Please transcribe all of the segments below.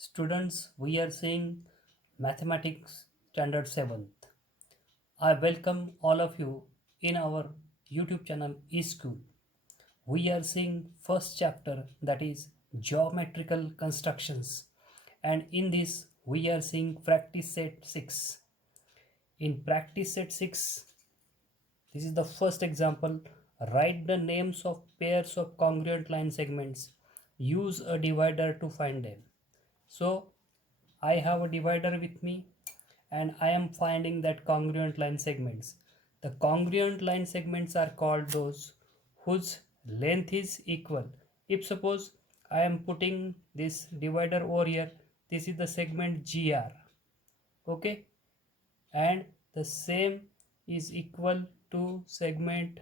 Students, we are seeing Mathematics Standard 7th. I welcome all of you in our YouTube channel eSchool. We are seeing first chapter, that is geometrical constructions, and in this we are seeing practice set 6. In practice set 6, this is the first example. Write the names of pairs of congruent line segments. Use a divider to find them. So I have a divider with me and I am finding that congruent line segments. The congruent line segments are called those whose length is equal. If suppose I am putting this divider over here, this is the segment GR, okay, and the same is equal to segment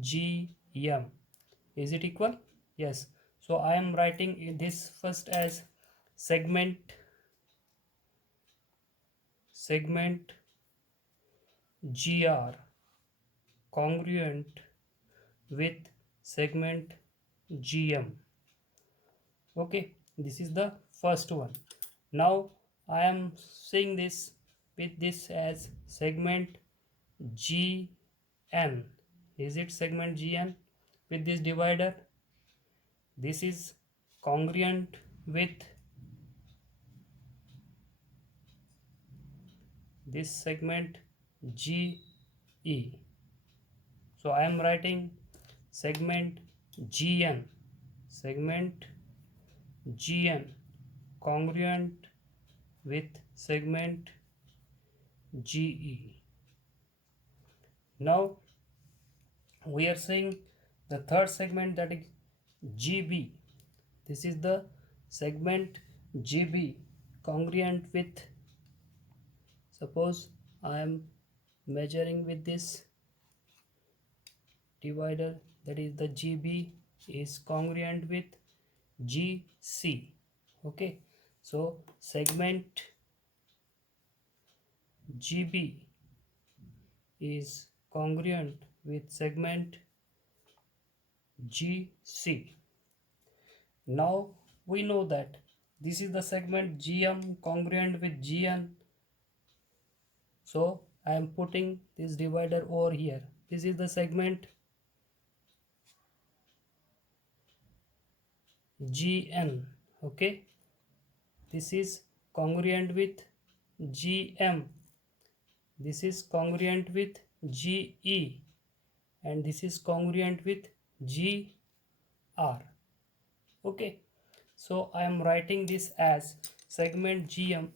GM. Is it equal? Yes. So I am writing this first as segment GR congruent with segment GM. Okay, this is the first one. Now I am saying this with this as segment GN. Is it segment GN with this divider? This is congruent with this segment GE. So I am writing segment segment GN congruent with segment GE. Now we are saying the third segment, that is GB. This is the segment GB congruent with, suppose I am measuring with this divider, that is the GB is congruent with GC. Okay, so segment GB is congruent with segment GC. Now we know that this is the segment GM congruent with GN. So I am putting this divider over here. This is the segment GN. Okay, this is congruent with GM. This is congruent with GE, and this is congruent with GR. Okay, so I am writing this as segment GM.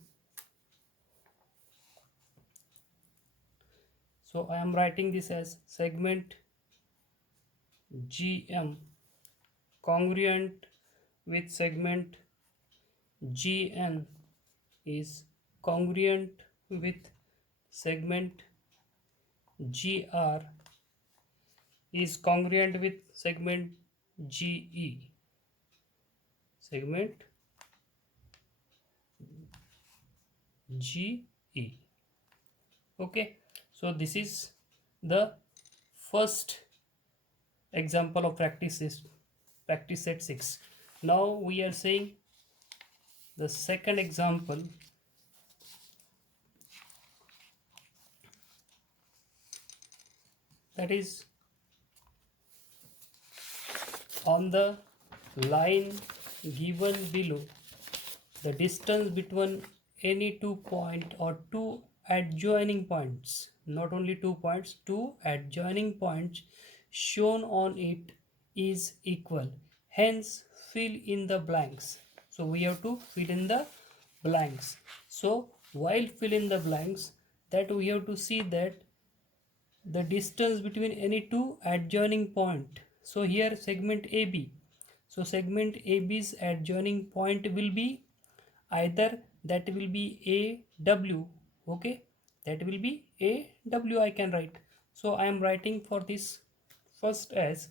So I am writing this as segment GM congruent with segment GN is congruent with segment GR is congruent with segment GE. Segment GE. Okay, so this is the first example of practice set 6. Now we are saying the second example, that is on the line given below, the distance between any 2 point or two adjoining points, not only 2 points, two adjoining points shown on it is equal. Hence fill in the blanks. So we have to fill in the blanks. So while fill in the blanks, that we have to see that the distance between any two adjoining point. So here segment AB. So segment AB's adjoining point will be either, that will be AW. Okay, that will be AW, I can write. So I am writing for this first as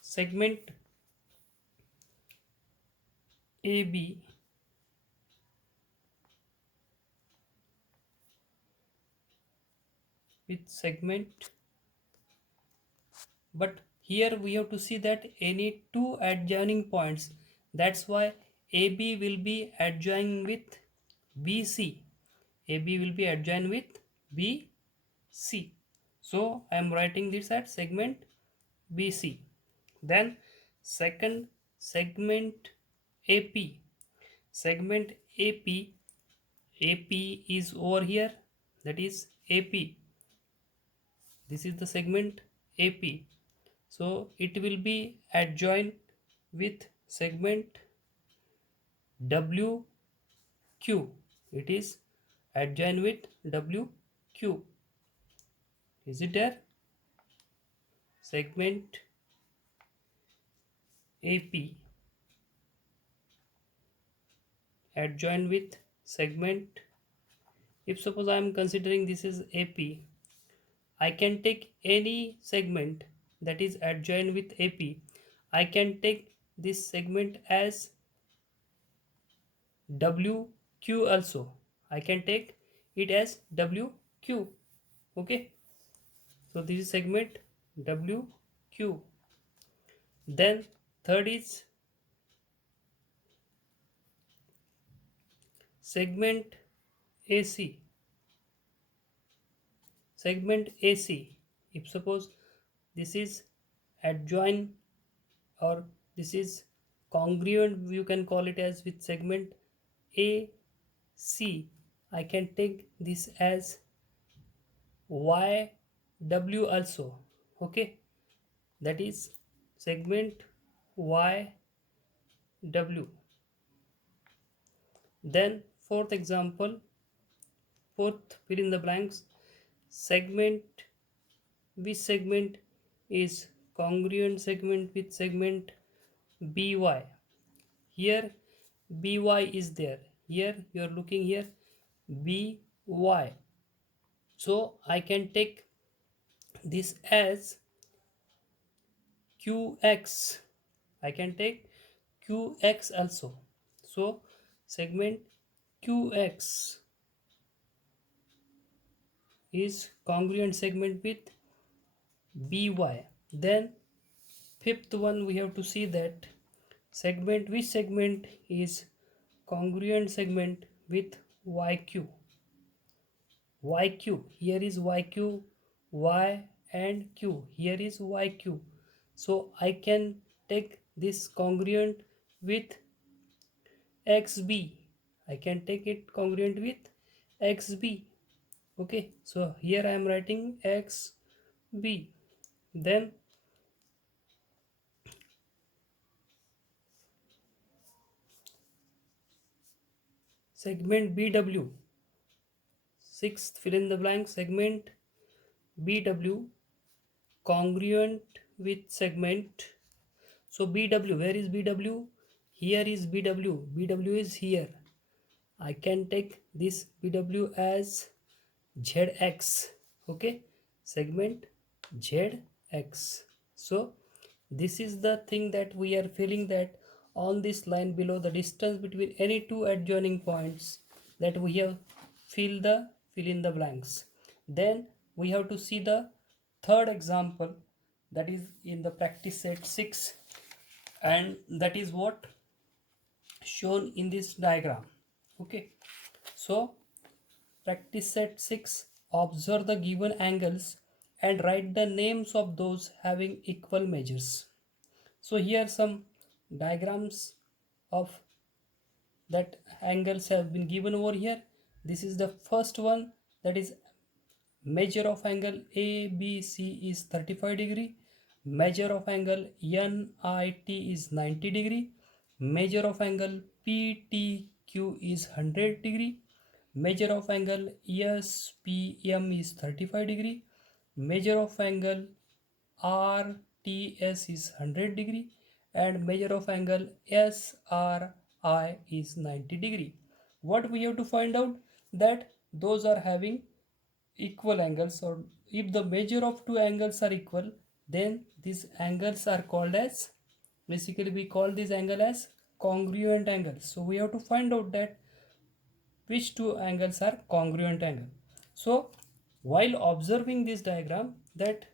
segment AB with segment, but here we have to see that any two adjoining points, that's why AB will be adjoined with BC. AB will be adjoined with BC. So I am writing this at segment BC. Then second segment AP. Segment AP. AP is over here. That is AP. This is the segment AP. So it will be adjoined with segment WQ. It is adjoined with WQ. Is it there? Segment AP adjoined with segment. If suppose I am considering this is AP, I can take any segment that is adjoined with AP. I can take this segment as WQ also. I can take it as WQ. Okay. So this is segment WQ. Then third is segment AC. Segment AC. If suppose this is adjoined or this is congruent, you can call it as with segment AC. I can take this as YW also. Okay, that is segment YW. Then fourth example, fourth fill in the blanks, segment. Which segment is congruent segment with segment BY? Here BY is there. Here you are looking here BY. So I can take this as QX. I can take QX also. So segment QX is congruent segment with BY. Then fifth one we have to see that segment, which segment is congruent segment with YQ. YQ, here is YQ, Y and Q, here is YQ. So I can take this congruent with XB. I can take it congruent with XB. Okay, so here I am writing XB. Then segment BW. Sixth fill in the blank, segment BW congruent with segment. So BW, where is BW? Here is BW. BW is here. I can take this BW as ZX. Okay, segment ZX. So this is the thing that we are feeling, that on this line below, the distance between any two adjoining points, that we have fill in the blanks. Then we have to see the third example, that is in the practice set 6, and that is what shown in this diagram. Okay, so practice set 6, observe the given angles and write the names of those having equal measures. So here some diagrams of that angles have been given over here. This is the first one, that is measure of angle ABC is 35 degree, measure of angle NIT is 90 degree, measure of angle PTQ is 100 degree, measure of angle SPM is 35 degree, measure of angle RTS is 100 degree, and measure of angle SRI is 90 degree. What we have to find out, that those are having equal angles, or if the measure of two angles are equal, then these angles are called as, basically we call this angle as congruent angles. So we have to find out that which two angles are congruent angle. So while observing this diagram, that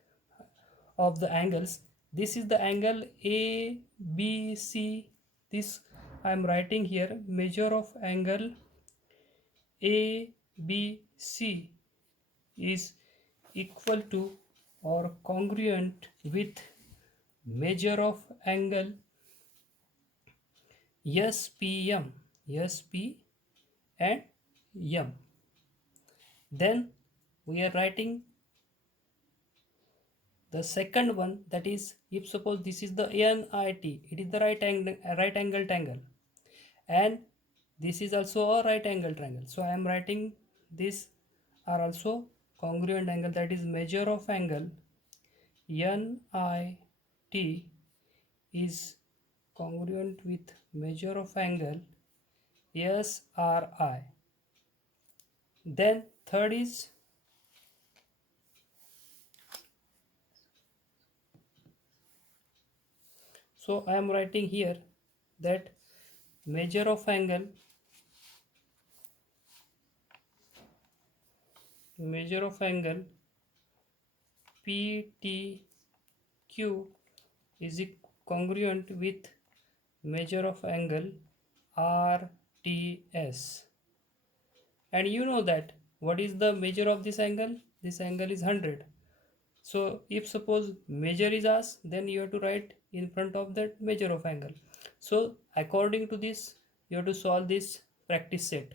of the angles, this is the angle ABC. This I am writing here measure of angle ABC is equal to or congruent with measure of angle SPM, SP and M. Then we are writing the second one, that is if suppose this is the NIT, it is the right angle triangle, and this is also a right angle triangle. So I am writing this are also congruent angle, that is measure of angle NIT is congruent with measure of angle SRI. Then third is so I am writing here that measure of angle PTQ is congruent with measure of angle RTS. And you know that what is the measure of this angle? This angle is 100. So if suppose measure is asked, then you have to write in front of that measure of angle. So according to this, you have to solve this practice set.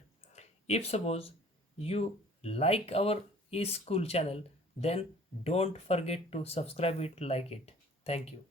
If suppose you like our eSchool channel, then don't forget to subscribe it, like it. Thank you.